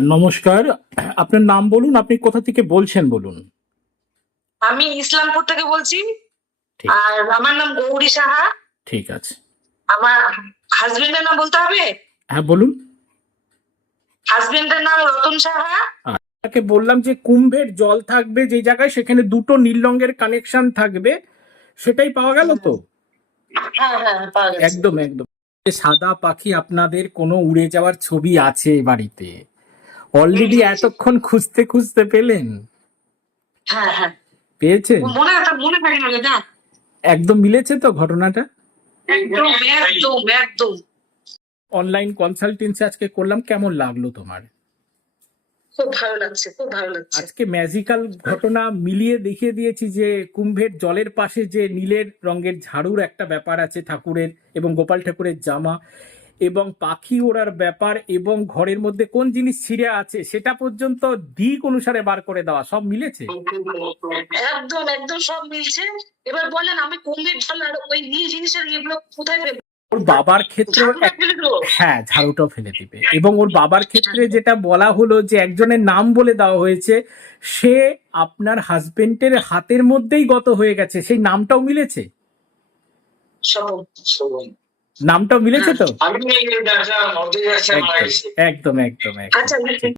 নমস্কার। আপনার নাম বলুন আপনি কোথা থেকে বলছেন বলুন? আমি ইসলামপুর থেকে বলছি। আর আমার নাম গৌরী সাহা। ঠিক আছে। আমার হাজবেন্ডের নাম বলতে হবে? হ্যাঁ বলুন। হাজবেন্ডের নাম রতন সাহা। তাকে বললাম যে কুম্ভের জল থাকবে যে জায়গায় সেখানে দুটো নীল রঙের কানেকশন থাকবে। সেটাই পাওয়া গেল তো? হ্যাঁ হ্যাঁ একদম একদম। সাদা পাখি আপনাদের কোনো উড়ে যাওয়ার ছবি আছে বাড়িতে? অলরেডি এতক্ষণ খুঁজতে খুঁজতে পেলেন? হ্যাঁ হ্যাঁ। না একদম মিলেছে তো ঘটনাটা? একদম একদম একদম। অনলাইন কনসালটেন্সি আজকে করলাম কেমন লাগল তোমার? খুব ভালো লাগছে খুব ভালো লাগছে। আজকে ম্যাজিক্যাল ঘটনা মিলিয়ে দেখিয়ে দিয়েছি যে কুম্ভের জলের পাশে যে নীলের রঙের ঝাড়ুর একটা ব্যাপার আছে ঠাকুরের এবং গোপাল ঠাকুরের জামা এবং পাখি ওড়ার ব্যাপার এবং ঘরের মধ্যে কোন জিনিস ছিঁড়ে আছে সেটা পর্যন্ত দিক অনুসারে বার করে দেওয়া সব মিলেছে? একদম একদম সব মিলছে। এবার বলেন আমি কুম্ভের জল আর ওই নীল জিনিসের এগুলো কোথায় ওর বাবার ক্ষেত্রে হ্যাঁ ঝাড়ুটাও ফেলে দিবে। এবং ওর বাবার ক্ষেত্রে যেটা বলা হলো যে একজনের নাম বলে দেওয়া হয়েছে সে আপনার হাজবেন্ডের হাতের মধ্যেই গত হয়ে গেছে। সেই নামটাও মিলেছে? নামটাও মিলেছে তো? একদম একদম একদম। আচ্ছা